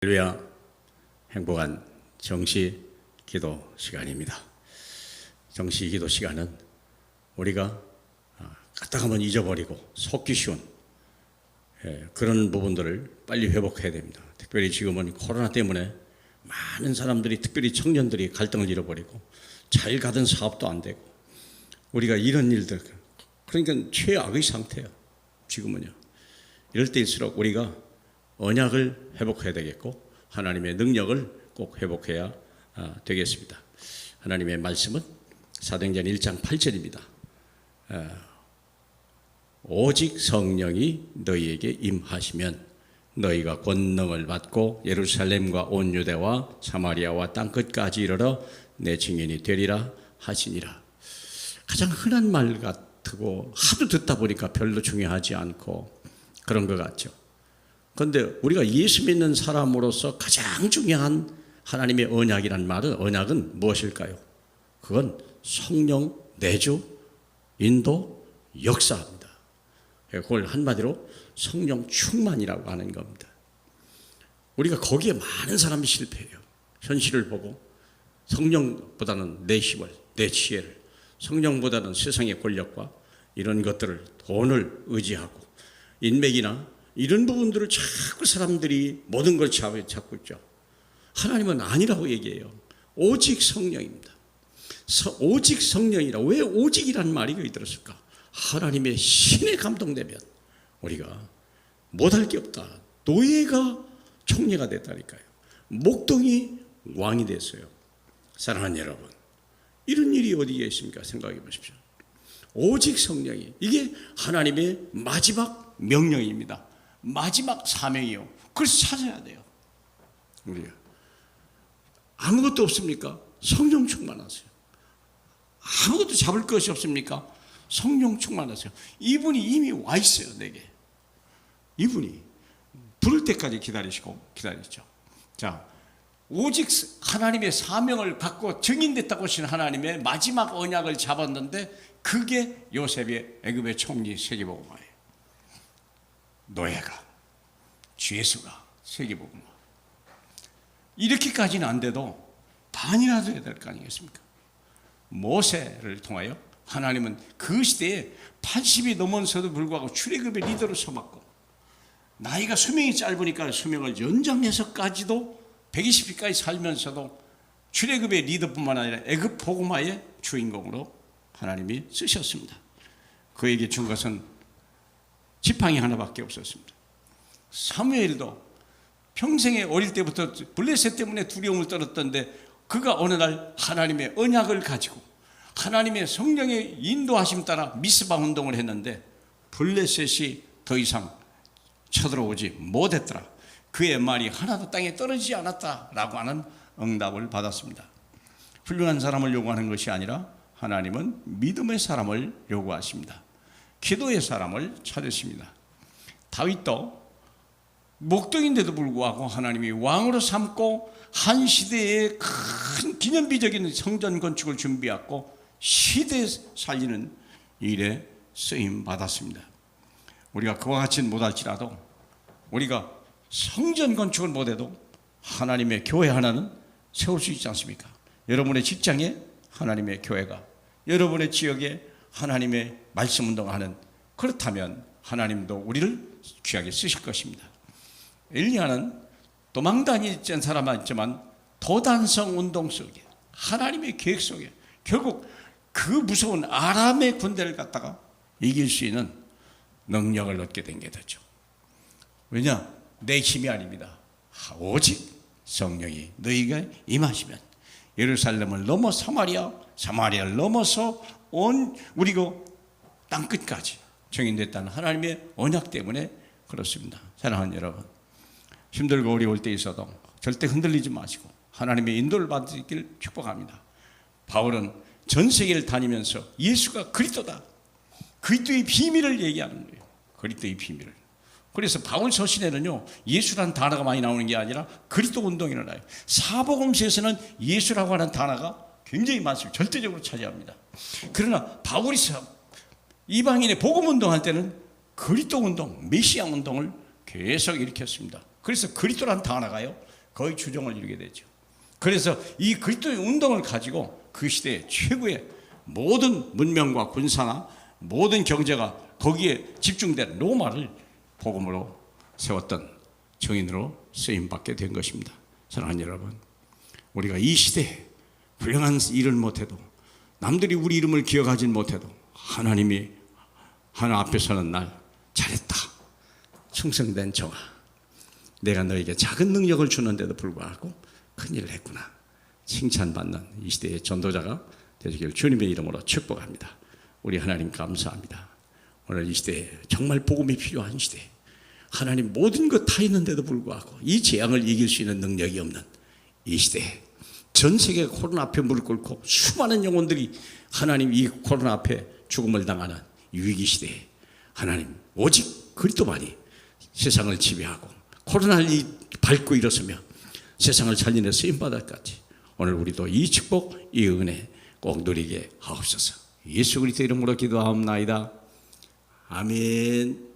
할렐루야. 행복한 정시 기도 시간입니다. 정시 기도 시간은 우리가 갔다가면 잊어버리고 속기 쉬운 그런 부분들을 빨리 회복해야 됩니다. 특별히 지금은 코로나 때문에 많은 사람들이, 특별히 청년들이 갈등을 잃어버리고 잘 가던 사업도 안 되고, 우리가 이런 일들, 그러니까 최악의 상태예요. 지금은요. 이럴 때일수록 우리가 언약을 회복해야 되겠고 하나님의 능력을 꼭 회복해야 되겠습니다. 하나님의 말씀은 사도행전 1장 8절입니다. 오직 성령이 너희에게 임하시면 너희가 권능을 받고 예루살렘과 온 유대와 사마리아와 땅끝까지 이르러 내 증인이 되리라 하시니라. 가장 흔한 말 같고 하도 듣다 보니까 별로 중요하지 않고 그런 것 같죠. 그런데 우리가 예수 믿는 사람으로서 가장 중요한 하나님의 언약이란 말은, 언약은 무엇일까요? 그건 성령 내주, 인도, 역사입니다. 그걸 한마디로 성령 충만이라고 하는 겁니다. 우리가 거기에 많은 사람이 실패해요. 현실을 보고 성령보다는 내 힘을, 내 지혜를, 성령보다는 세상의 권력과 이런 것들을, 돈을 의지하고 인맥이나 이런 부분들을 자꾸 사람들이 모든 걸 잡고 있죠. 하나님은 아니라고 얘기해요. 오직 성령입니다. 오직 성령이라. 왜 오직이라는 말이 거기 들었을까? 하나님의 신에 감동되면 우리가 못할 게 없다. 노예가 총리가 됐다니까요. 목동이 왕이 됐어요. 사랑하는 여러분, 이런 일이 어디에 있습니까? 생각해 보십시오. 오직 성령이, 이게 하나님의 마지막 명령입니다. 마지막 사명이요. 그래서 찾아야 돼요. 우리가 아무것도 없습니까? 성령 충만하세요. 아무것도 잡을 것이 없습니까? 성령 충만하세요. 이분이 이미 와 있어요. 내게. 이분이 부를 때까지 기다리죠. 자, 오직 하나님의 사명을 갖고 증인됐다고 하신 하나님의 마지막 언약을 잡았는데, 그게 요셉의 애굽의 총리 세계복음화예요. 노예가, 죄수가, 세계복음화. 이렇게까지는 안 돼도 반이라도 해야 될 거 아니겠습니까? 모세를 통하여 하나님은 그 시대에 80이 넘어서도 불구하고 출애굽의 리더로 서봤고, 나이가 수명이 짧으니까 수명을 연장해서까지도 120세까지 살면서도 출애굽의 리더뿐만 아니라 애굽 복음화의 주인공으로 하나님이 쓰셨습니다. 그에게 준 것은 지팡이 하나밖에 없었습니다. 사무엘도 평생에 어릴 때부터 블레셋 때문에 두려움을 떨었던데, 그가 어느 날 하나님의 언약을 가지고 하나님의 성령의 인도하심 따라 미스바 운동을 했는데 블레셋이 더 이상 쳐들어오지 못했더라. 그의 말이 하나도 땅에 떨어지지 않았다라고 하는 응답을 받았습니다. 훌륭한 사람을 요구하는 것이 아니라 하나님은 믿음의 사람을 요구하십니다. 기도의 사람을 찾으십니다. 다윗도 목동인데도 불구하고 하나님이 왕으로 삼고 한 시대의 큰 기념비적인 성전 건축을 준비하고 시대 살리는 일에 쓰임 받았습니다. 우리가 그와 같이는 못할지라도, 우리가 성전 건축을 못해도 하나님의 교회 하나는 세울 수 있지 않습니까? 여러분의 직장에 하나님의 교회가, 여러분의 지역에 하나님의 말씀 운동을 하는, 그렇다면 하나님도 우리를 귀하게 쓰실 것입니다. 엘리야는 도망다니던 사람이지만 도단성 운동 속에, 하나님의 계획 속에 결국 그 무서운 아람의 군대를 갖다가 이길 수 있는 능력을 얻게 된 게 되죠. 왜냐? 내 힘이 아닙니다. 오직 성령이 너희가 임하시면 예루살렘을 넘어 사마리아를 넘어서 온 우리고 땅끝까지 증인됐다는 하나님의 언약 때문에 그렇습니다. 사랑하는 여러분, 힘들고 어려울 때 있어도 절대 흔들리지 마시고 하나님의 인도를 받으시길 축복합니다. 바울은 전 세계를 다니면서 예수가 그리스도다, 그리스도의 비밀을 얘기하는 거예요. 그리스도의 비밀을. 그래서 바울 서신에는요, 예수라는 단어가 많이 나오는 게 아니라 그리스도 운동이 일어나요. 사복음서에서는 예수라고 하는 단어가 굉장히 많습니다. 절대적으로 차지합니다. 그러나 바울이 이방인의 복음 운동할 때는 그리스도 운동, 메시아 운동을 계속 일으켰습니다. 그래서 그리스도라는 단어가요, 거의 주종을 이루게 되죠. 그래서 이 그리스도의 운동을 가지고 그 시대의 최고의 모든 문명과 군사나 모든 경제가 거기에 집중된 로마를 복음으로 세웠던 정인으로 쓰임받게 된 것입니다. 사랑하는 여러분, 우리가 이 시대에 훌륭한 일을 못해도, 남들이 우리 이름을 기억하진 못해도 하나님이 하나 앞에 서는 날, 잘했다, 충성된 종아, 내가 너에게 작은 능력을 주는데도 불구하고 큰일을 했구나, 칭찬받는 이 시대의 전도자가 되시길 주님의 이름으로 축복합니다. 우리 하나님 감사합니다. 오늘 이 시대에 정말 복음이 필요한 시대에 하나님 모든 것 다 있는데도 불구하고 이 재앙을 이길 수 있는 능력이 없는 이 시대에 전 세계가 코로나 앞에 무릎 꿇고 수많은 영혼들이 하나님 이 코로나 앞에 죽음을 당하는 위기 시대에 하나님 오직 그리스도만이 세상을 지배하고 코로나를 밟고 일어서며 세상을 살리는 쓰임받을까지 오늘 우리도 이 축복, 이 은혜 꼭 누리게 하옵소서. 예수 그리스도 이름으로 기도하옵나이다. 아멘.